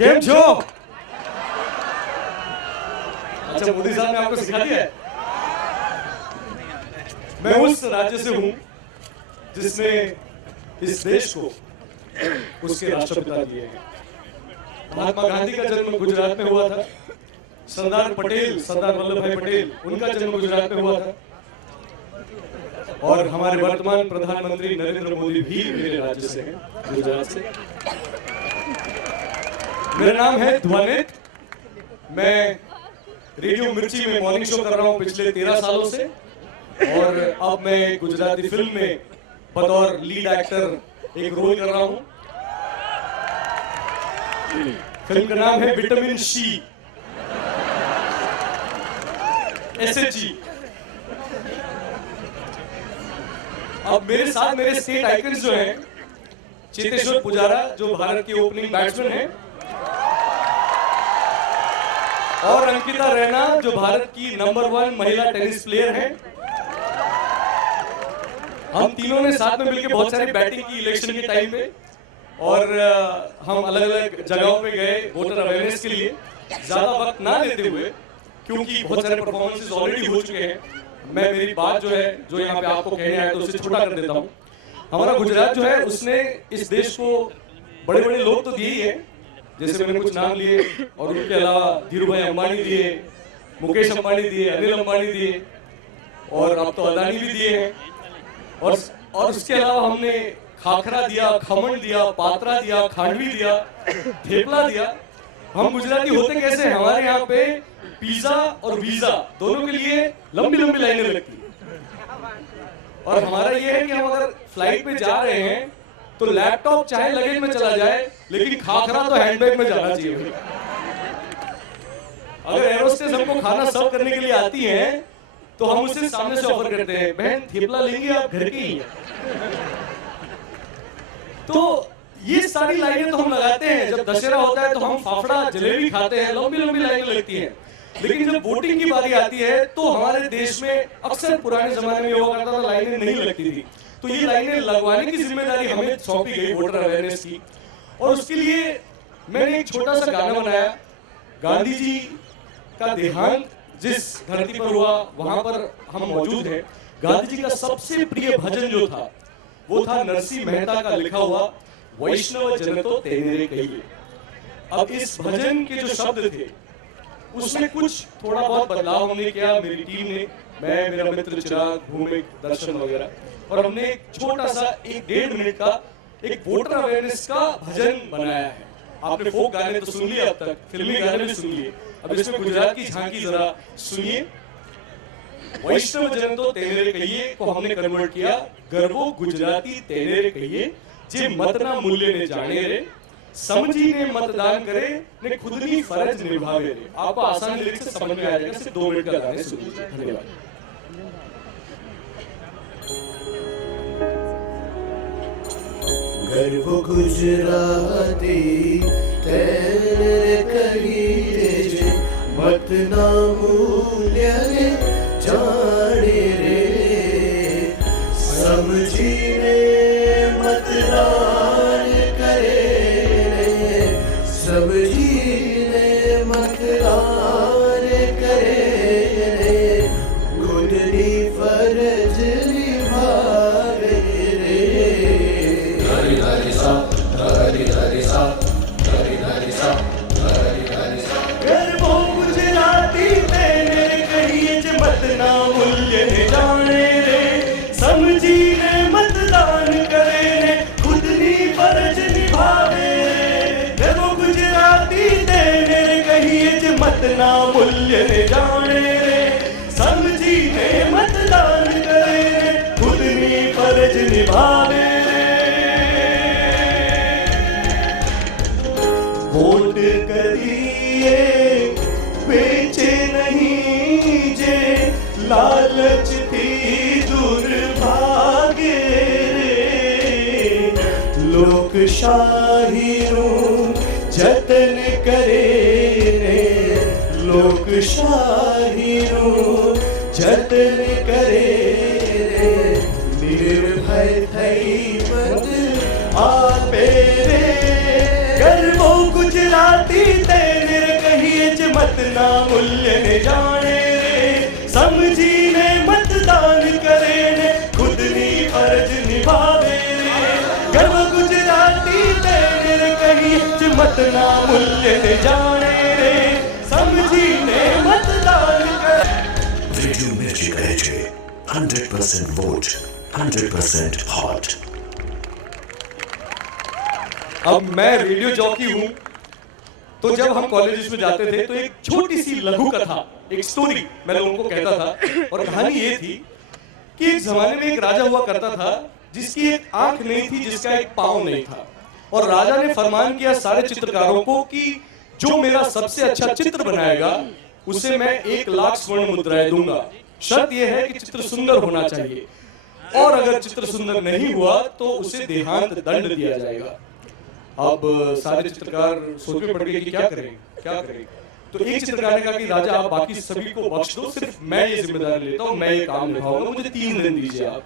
केम छो? अच्छा, मोदी साहब ने आपको सिखा दिया है? मैं उस राज्य से हूं जिसने इस देश को उसके राष्ट्रपिता दिए हैं। महात्मा गांधी का जन्म गुजरात में हुआ था। सरदार वल्लभ भाई पटेल, उनका जन्म गुजरात में हुआ था। और हमारे वर्तमान प्रधानमंत्री नरेंद्र मोदी भी मेरे राज्य से हैं, गुजरात से। मेरा नाम है ध्वनित। मैं रेडियो मिर्ची में मॉर्निंग शो कर रहा हूं पिछले 13 सालों से। और अब मैं गुजराती फिल्म में बतौर लीड एक्टर एक रोल कर रहा हूं। फिल्म का नाम है विटामिन सी, SHG। अब मेरे साथ मेरे स्टेट आइकन्स जो हैं, चेतेश्वर पुजारा जो भारत के ओपनिंग बैट्समैन हैं, और अंकिता रैना जो भारत की नंबर 1 महिला टेनिस प्लेयर हैं। हम तीनों ने साथ में मिलकर बहुत सारी बैटिंग की इलेक्शन के टाइम पे, और हम अलग अलग जगहों पे गए वोटर अवेयरनेस के लिए। ज्यादा वक्त ना लेते हुए, क्योंकि बहुत सारे परफॉर्मेंसेस ऑलरेडी हो चुके हैं, मैं मेरी बात जो है जो यहाँ पे आपको कहने आया तो उसे छोटा कर देता हूँ। हमारा गुजरात जो है उसने इस देश को बड़े बड़े लोग तो दिए ही है, जैसे मैंने कुछ नाम लिए, और उनके अलावा धीरूभाई अंबानी दिए, मुकेश अंबानी दिए, अनिल अंबानी दिए, और अब तो अदानी भी दिए हैं। और उसके अलावा हमने खाखरा दिया, खमन दिया, पात्रा दिया, खांडवी दिया, थेपला दिया। हम गुजराती होते कैसे, हमारे यहाँ पे पिज्जा और वीजा दोनों के लिए लंबी लंबी लाइनें लगती हैं। और हमारा ये है कि हम अगर फ्लाइट पे जा रहे हैं तो लैपटॉप चाहे लगेज में चला जाए, लेकिन खाखरा तो हैंडबैग में जाना चाहिए। अगर एरोस्टेस हमको खाना सर्व करने के लिए आती हैं तो हम उसे सामने से ऑफर करते हैं, बहन थेपला लेंगे आप घर की। तो ये सारी लाइनें तो हम लगाते हैं। जब दशहरा होता है तो हम फाफड़ा जलेबी खाते हैं, लंबी लंबी लाइनें लगती हैं। लेकिन जब वोटिंग की बारी आती है तो हमारे देश में अक्सर पुराने जमाने में हुआ करता था, लाइनें नहीं लगती थी। तो ये लाइनें लगवाने की जिम्मेदारी हमें सौंपी गई वोटर अवेयरनेस की। और उसके लिए मैंने एक छोटा सा गाना बनाया। गांधी जी का देहांत जिस धरती पर हुआ वहां पर हम मौजूद हैं। गांधी जी का सबसे प्रिय भजन जो था वो था नरसिंह मेहता का लिखा हुआ वैष्णव जन तो तेरे कहिए। अब इस भजन के जो शब्द थे उसमें कुछ थोड़ा बहुत बदलाव हमने किया, मेरी टीम ने, मैं, मेरा मित्र चिराग, भूमिक, दर्शन वगैरह। और हमने एक छोटा सा 1-1.5 मिनट का एक वोटर अवेयरनेस का भजन बनाया है। आपने फोक गाने तो सुन लिए, अब तक फिल्मी गाने भी सुन लिए, अब इसमें गुजरात की झांकी जरा सुनिए। वैष्णव जन तो तेरे कहिए को हमने कन्वर्ट किया गर्वो गुजराती तेरे कहिए, जे मतना मूल्य ने जाने रे, समझी ने मतदान करे ने खुदनी फर्ज निभावे रे। आपको आसान लिरिक्स से समझ में आ जाएगा, सिर्फ 2 मिनट का गाने सुन लीजिए। धन्यवाद। गर्व गुजराती तेरे कहिए, जे मतना मूल्य ने जाने रे, समझी ने मतदान करे रे, समझी ने मतदान करे रे, खुदनी फर्ज निभावे रे। हरि हरि सा, हरि हरि सा, हरि हरि सा, हरि हरि सा। गर्वो गुजराती तेरे कहिए, जे मतना मूल्य ने जाने रे, समझी ने मतदान करे रे, खुदनी फर्ज निभावे रे। गर्वो गुजराती तेरे कहिए, जे मतना मूल्य ने जाने रे, समझी ने मतदान करे रे, खुदनी फर्ज निभावे रे। वोट करिए बेचे नहीं जे, लालच थी दुर्भाग्य रे, लोकशाही जतन करे रे, लोकशाही जतन करे रे, निर्भय थई मत आपे रे। गर्वो गुजराती गुजराती तेरे कहिए च मत ना मूल्य ने जाने रे समझी ने मतदान करे ने खुद नी फर्ज निभावे रे गर्व गुजराती तेरे कहिए च मत ना मूल्य ने जाने रे समझी ने मतदान करे। रेडियो मिर्ची कहे 100% वोट 100% हॉट। अब मैं रेडियो जॉकी हूं, तो जब हम कॉलेजेस में जाते थे तो एक छोटी सी लघु कथा, एक स्टोरी मैं लोगों को कहता था। और कहानी ये थी कि एक जमाने में एक राजा हुआ करता था जिसकी एक आंख नहीं थी, जिसका एक पांव नहीं था। और राजा ने फरमान किया सारे चित्रकारों को कि जो मेरा सबसे अच्छा चित्र बनाएगा उसे मैं 1 लाख स्वर्ण मुद्राएं दूंगा। शर्त यह है कि चित्र सुंदर होना चाहिए, और अगर चित्र सुंदर नहीं हुआ तो उसे देहांत दंड दिया जाएगा। अब सारे चित्रकार सोच में पड़ गए कि क्या करें। तो एक चित्रकार ने कहा कि राजा आप बाकी सभी को बख्श दो, सिर्फ मैं ये जिम्मेदारी लेता हूँ, मैं ये काम निभाऊंगा, मुझे 3 दिन दीजिए आप।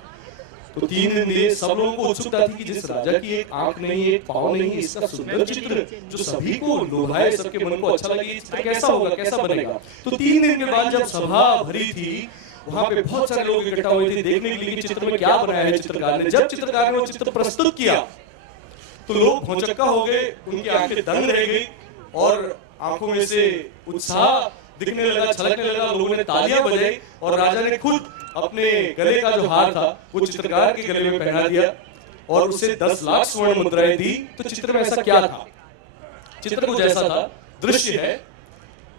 तो 3 दिन दिए। सब लोगों को उत्सुकता थी कि जिस राजा की एक आंख नहीं, एक पांव नहीं, इसका सुंदर चित्र जो सभी को लुभाए, सबके मन को अच्छा लगे, ये चित्र कैसा होगा, कैसा बनेगा। तो 3 दिन के बाद जब सभा भरी थी, वहां पे बहुत सारे लोग इकट्ठा हुए थे देखने के लिए कि चित्र में क्या बनाया है चित्रकार ने। जब चित्रकार ने वो चित्र प्रस्तुत किया तो लोग भौचक्का हो गए, उनकी आंखें दंग रह गई और आंखों में से उत्साह दिखने लगा, छलकने लगा। लोगों ने तालियां बजाई और राजा ने खुद अपने गले का जो हार था वो चित्रकार के गले में पहना दिया और उसे 10 लाख स्वर्ण मुद्राएं दी। तो चित्र में ऐसा क्या था? चित्र कुछ ऐसा था, दृश्य है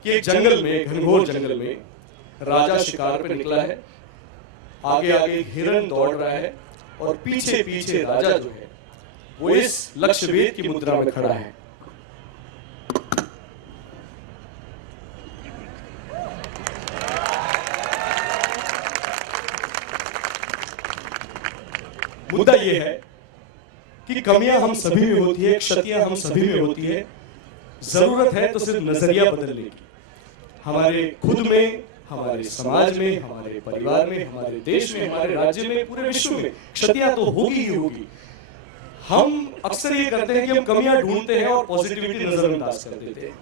कि एक जंगल में, घनघोर जंगल में राजा शिकार पे निकला है। आगे आगे हिरण दौड़ रहा है और पीछे पीछे राजा जो है वो इस लक्ष्य वेद की मुद्रा में खड़ा है। मुद्दा यह है कि कमियां हम सभी में होती है, क्षतियां हम सभी में होती है। जरूरत है तो सिर्फ नजरिया बदलने की। हमारे खुद में, हमारे समाज में, हमारे परिवार में, हमारे देश में, हमारे राज्य में, पूरे विश्व में क्षतियां तो होगी ही होगी। हम अक्सर ये करते हैं कि हम कमियां ढूंढते हैं और पॉजिटिविटी नजरअंदाज कर देते हैं।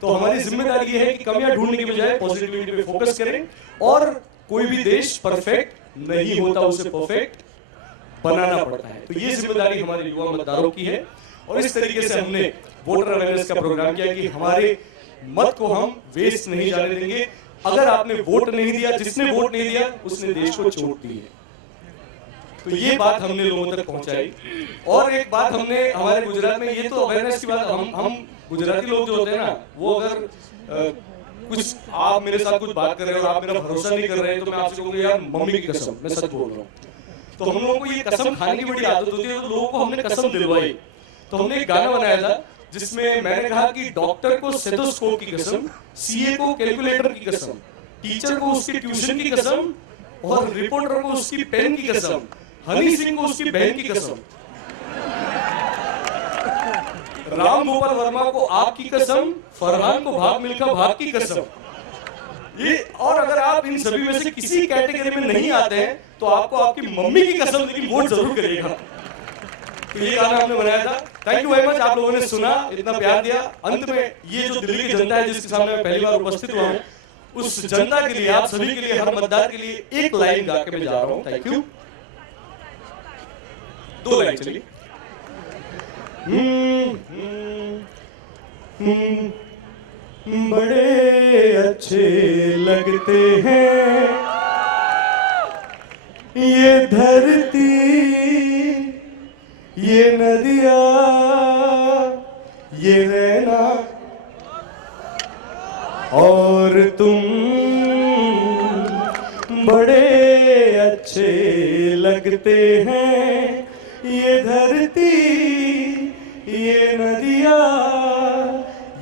तो हमारी जिम्मेदारी ये है कि कमियां ढूंढने की बजाय पॉजिटिविटी पे फोकस करें। और कोई भी देश परफेक्ट नहीं होता, उसे परफेक्ट बनाना पड़ता है। तो ये जिम्मेदारी हमारे युवा मतदारों की है। और इस तरीके से हमने वोटर अवेयरनेस का प्रोग्राम किया कि हमारे मत को हम वेस्ट नहीं जाने देंगे। अगर आपने वोट नहीं दिया, जिसने वोट नहीं दिया उसने देश को चोट दी है। तो ये बात हमने लोगों तक पहुंचाई। और एक बात हमने हमारे गुजरात में, ये तो अवेयरनेस की बात, हम गुजराती लोग जो होते हैं ना, वो अगर कुछ आप मेरे साथ कुछ बात कर रहे हो और आप मेरा भरोसा नहीं कर रहे हैं तो मैं आपसे कहूंगा यार मम्मी की कसम, मैं सच बोल रहा हूँ। तो हम लोगों को ये कसम खाने की बड़ी आदत होती है, तो लोगों को हमने कसम दिलवाई। तो हमने एक गाना बनाया था जिसमें मैंने कहा कि डॉक्टर को स्टेथोस्कोप की कसम, सीए को कैलकुलेटर की कसम, टीचर को उसके ट्यूशन की कसम और रिपोर्टर को उसकी पेन की कसम, हनी सिंह को उसकी बहन की कसम, राम गोपाल वर्मा को आग की कसम, फरहान को भाग मिल्खा भाग की कसम। ये, और अगर आप इन सभी में से किसी कैटेगरी में नहीं आते हैं तो आपको आपकी मम्मी की कसम लेकिन वोट जरूर करिएगा। तो ये गाना हमने बनाया था। थैंक यू वेरी मच, आप लोगों ने सुना, इतना प्यार दिया। अंत में ये जो दिल्ली की जनता है जिसके सामने मैं पहली बार उपस्थित हुआ हूँ, उस जनता के लिए, आप सभी के लिए, हर मतदार के लिए एक लाइन गा के मैं जा रहा हूँ। Thank you. 2 लाइन चलिए। बड़े अच्छे लगते हैं ये धरती, ये नदियाँ, ये रहना और तुम। बड़े अच्छे लगते हैं ये धरती, ये नदियाँ,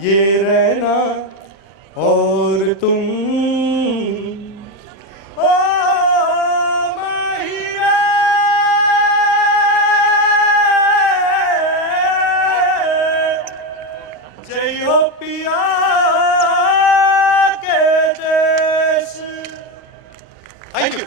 ये रहना और तुम। ओ मैया, जय हो पिया के देश। Thank you.